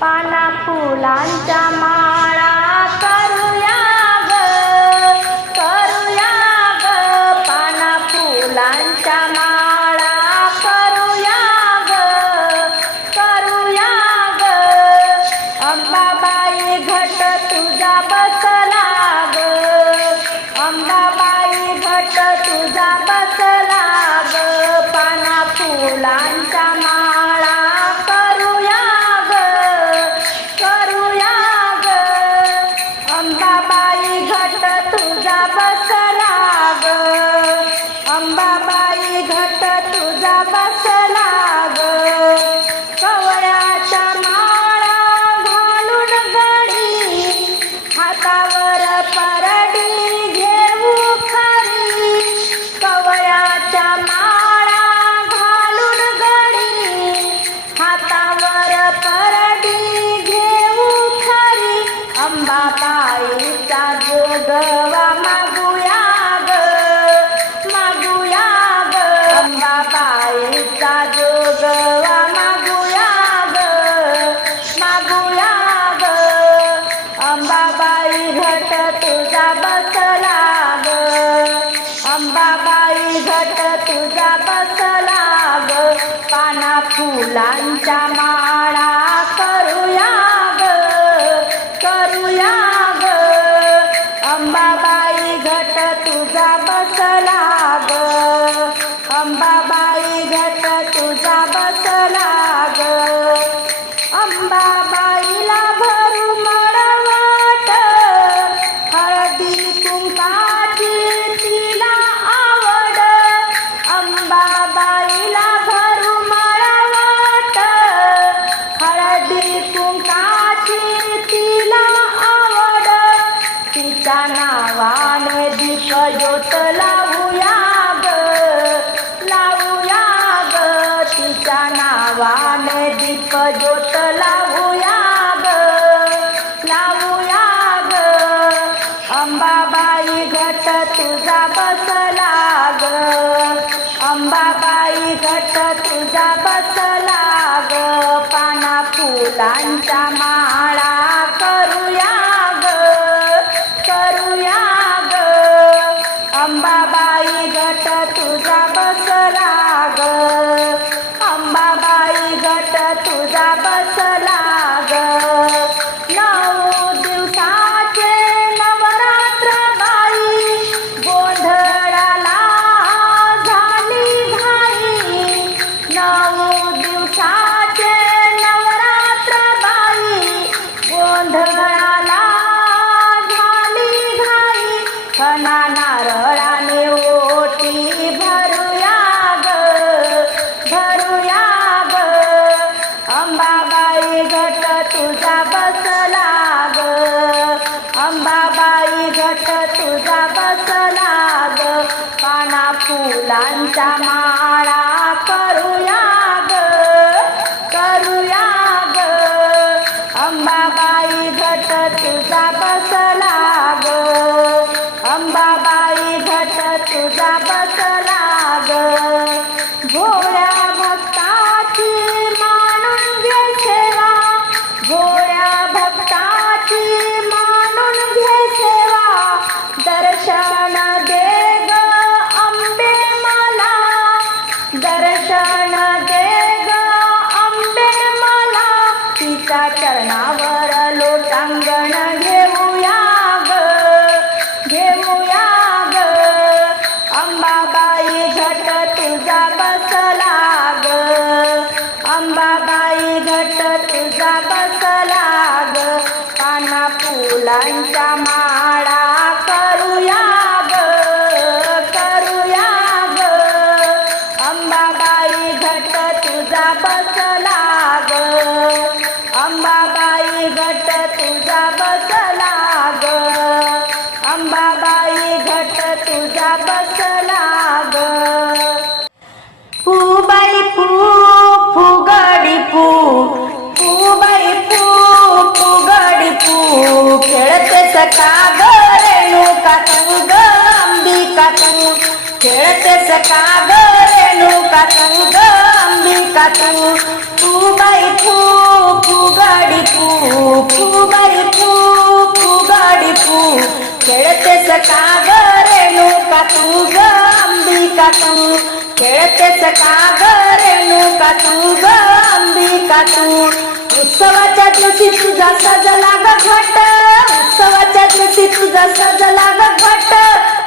পানা ফুলান জামারা ಪಂಚಮಾಳ अंबाबाई घट तुझा बसला ग पाना फुलांचा माळा करूया. बसला ग. अंबाबाई घट तुझा बसला ग. फूबाई फू फुगडी फू. फूबाई फू फुगडी फू. खेळते सका ग रेणुका तू ग अंबिका तू. खेळते सका ग रेणुका तू ग अंबिका तू. फूबाई फू फुगडी फू. खेळते सका सकाग नो का तू ग अंबिका तू खेळते सका सकाग नो का तू ग अंबिका तू उत्सवाच्या दिवशी तुझा सजला ग घट उत्सवाच्या दिवशी तुझा सजला ग घट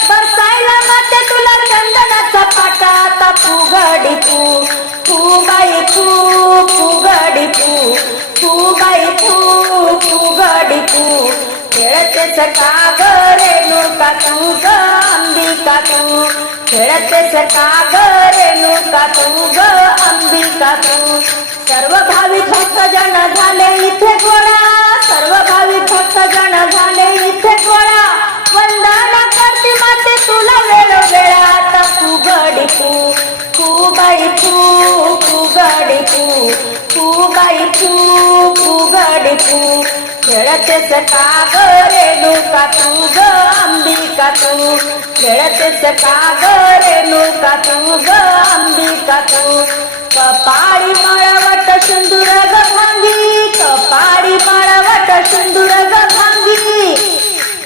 बसायला माते तुला चंदनाचा पाटा. आता फुगडी तू तू बाई तू फुगडी तू तू बाई तू फुगडी तू. खेळतेस सका गरे रेणुका तू ग अंबिका तू. खेळतेस सका गरे रेणुका तू ग अंबिका तू. सर्व भाविक भक्त जण झाले इथे गोळा. सर्व भाविक भक्त जण झाले इथे गोळा. वंदना करते माते तुला वेळ वेळा आता गडी तू फुगाई तू फुगडी तू फुगाई तू फुगडी तू खेळतेस का ग रेणुका तू ग अंबिका तू? खेळतेस का ग रेणुका तू ग अंबिका तू? कपाळी मळवट सिंदूर ग भांगी कपाळी मळवट सिंदूर ग भांगी.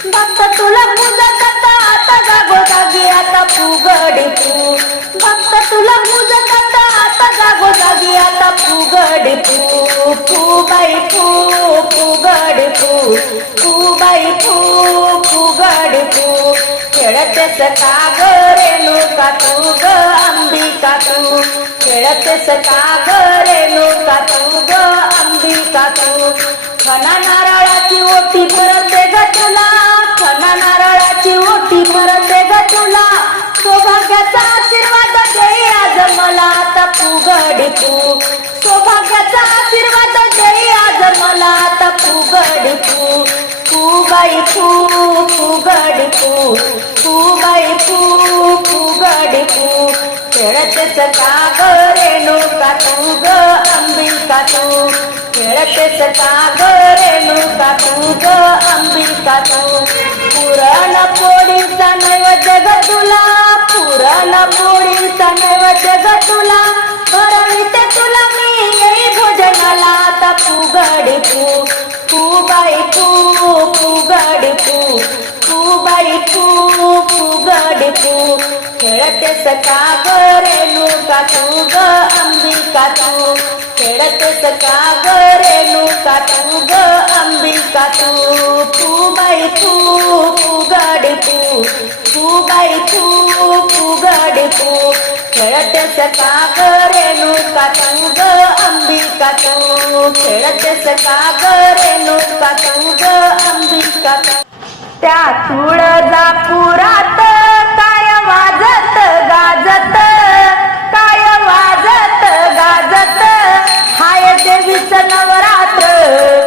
भक्त तुला पूजा कथा आता जागो जागी आता फुगडी तू. भक्त तुला पूजा करता आता जागो जागी आता फुगडी तू फू तू फू फू बाई तू फुगड फू. खेळतेस का ग रेणुका तू ग अंबिका तू? खेळतेस का ग रेणुका तू ग अंबिका तू? खना नारळाची ओटी भरते ग तुला खना नारळाची ओटी भरते ग तुला. सौभाग्याचा आशीर्वाद दे आज मला आता फुगडी सौभाग्याचा आशीर्वाद दे आज मला आता फुगडी तू फुगाई तू फुगडी तू बाई तू फुगडी तू खेळत सता ग रेणुका तू ग अंबिका तू खेळत सता ग रेणुका तू ग अंबिका तू पुरण पोळीचा नैवेद्य ग तुला पुरण पोळीचा नैवेद्य ग तुला. भरविते तुला मी येई भोजनाला आता फुगडी तू बाई तू फुगडी तू बाई तू फुगडी तू खेळतेस का ग रेणुका तू ग अंबिका तू? खेळते सका बरे लुका तू ग अंबिका तू? फुगाई तू फुगडी तू बाई तू फुगडी तू खेळते सका बरे लुका तू ग अंबिका तू? खेळते सका बरे लुका तू ग अंबिका तू? त्या तुळजापुरात काय वाजत गाजत काय वाजत गाजत? हाय देवीचं नवरात्र.